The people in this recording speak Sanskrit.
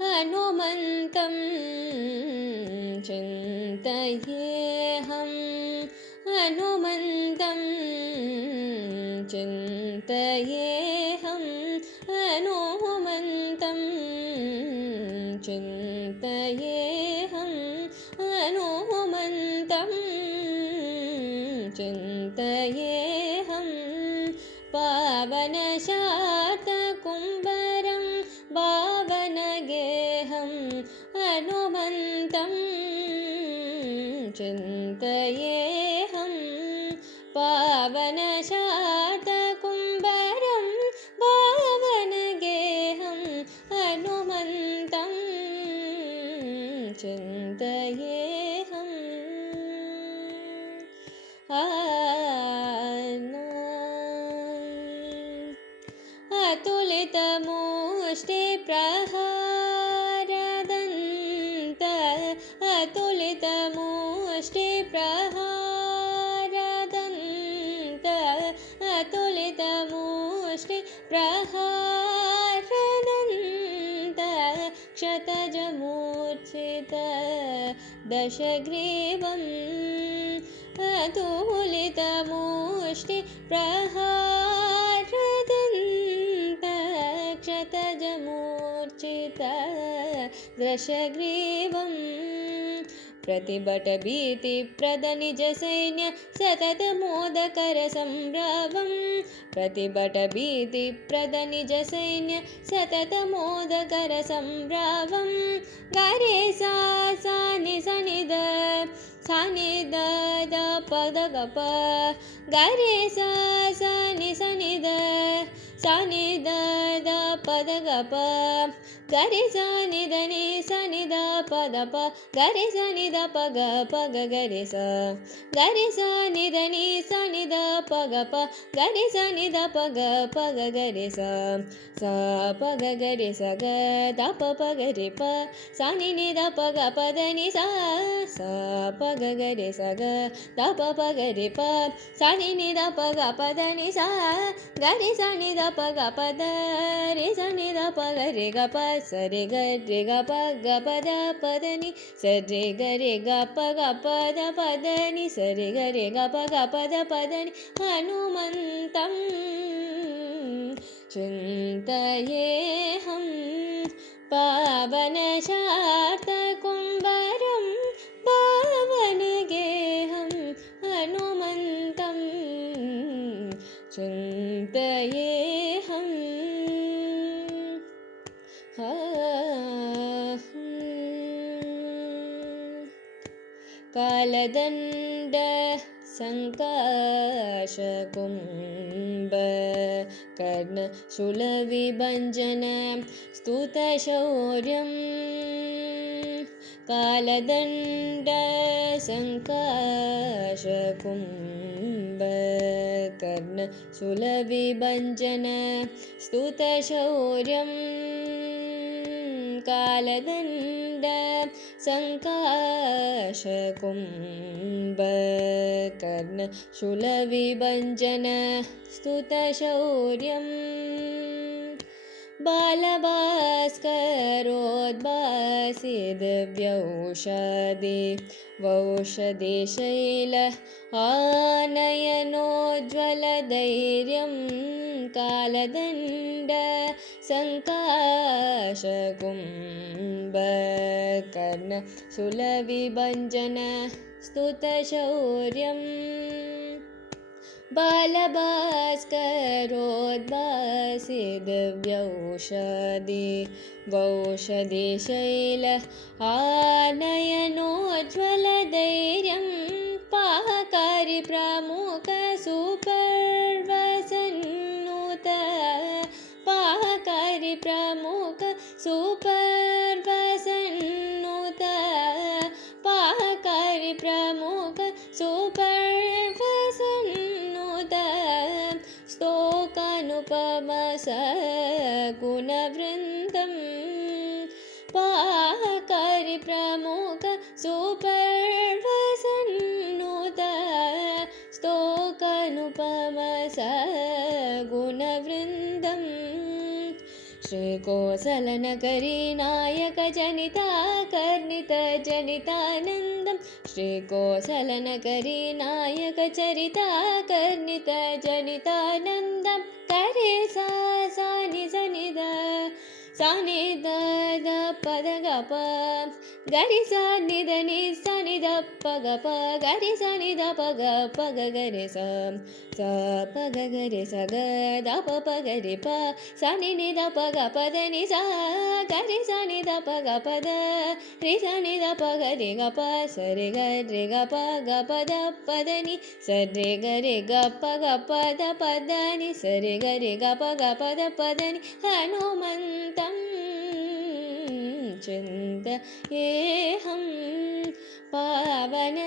हनुमन्तं चिन्तयेऽहं हनुमन्तं चिन्तयेऽहं हनुमन्तं चिन्तयेऽहं हनुमन्तं चिन्तयेऽहं पावनशातकुम्भरं भावनगेहं हनुमन्तं चिन्तयेऽहं पावनशातकुम्भरं भावनगेहं हनुमन्तं चिन्तयेऽहम् अतुलितमुष्टिप्रहारदन्त अतुलितमुष्टिप्रहारदन्त अतुलितमुष्टिप्रहारदन्त क्षतजमूर्छित दशग्रीवम् अतुलितमुष्टिप्रहारदन्त क्षतजमूर्छित दशग्रीवम् प्रतिभटभीतिप्रदनिजसैन्य सततमोदकरसंभ्रमं प्रतिभटभीतिप्रदनिजसैन्य सततमोदकरसंभ्रमं गरे सा नि सनिद सानिद द पद गप गरे सा नि सनिद सानिद द पद गप गरे सा निधनि सनिद पद प गरे सा निद पग पग गरे सा निधनि सनिद पग प गरे सा निद पग पग गरे सा पग गरे सा ग द प पग रे प सा नि द पग पद नि सा पग गरे सा ग द प पग रे प सा नि द पग पद नि सा गरे सा नि द पग पद रे सा नि द पग रे ग प स रे ग रे ग प ग प द पद नि स रे ग रे ग प ग प द पद नि स रे ग रे ग प ग प द पद नि हनुमन्तं चिन्तयेऽहं पावनशातकुम्भरं पावनगेहं हनुमन्तं चिन्तयेऽहम् कालदण्ड संकाशकुम्भ कर्णशूलविभञ्जन स्तुतशौर्यं कालदण्ड संकाशकुम्भ कर्णशूलविभञ्जन स्तुतशौर्यं कालदण्ड संकाशकुम्भ कर्णशूलविभञ्जन स्तुतशौर्यं बालभास्करोद्भासिदिव्यौषधि वौषधिशैल आनयनोज्ज्वलधैर्यं कालदण्ड संकाशकुम्भ कर्णशूलविभञ्जन स्तुतशौर्यं बालभास्करोद्भासिदिव्यौषधि वौषधिशैल आनयनोज्ज्वलधैर्यं पाहकारि प्रमुख सुपर्वसन्नुत पाहकारि प्रमुख सुपर्वसन्नुत पाहकारि प्रमुख सुपर्वसन्नुत स्तोकानुपमसगुणवृन्दं पाहकारि प्रमुख सुपर्वसन्नुत स्तोकानुपमसगुणवृन्दं श्रीकोसलनकरी नायकजनिता कर्णितजनितानन्दं श्रीकोसलनकरी नायकचरिता कर्णितजनितानन्दं करे सा सा नि ಸ ನಿ ದ ಸ ನಿ ದ ದ ಪದ ಗ ಪ ಗರಿ ಸ ನಿ ದ ನಿ ಸ ನಿ ದ ಪ ಗ ಪ ಗರಿ ಸ ನಿ ದ ಪ ಗ ರೆ ಸ ಸ ಪ ಗ ರೆ ಸ ಗ ದ ಪ ಗ ರೆ ಪ ಸ ನಿ ನಿ ದ ಪ ಗ ಪ ದ ನಿ ಸ ಗರಿ ಸ ನಿ ದ ಪ ಗ ಪ ದ ರಿ ಸ ನಿ ದ ಪ ಗ ರೆ ಗ ಪ ಸ ರೆ ಗ ಪ ದ ಪ ದ ನಿ ಸ ರೆ ಗ ಪ ದ ಪ ದ ನಿ ಸ ರೆ ಗ ಪ ದ ಪ ದ ನಿ ಹನುಮಂತಂ ಚಿಂತಯೇಹಂ ಪಾವನ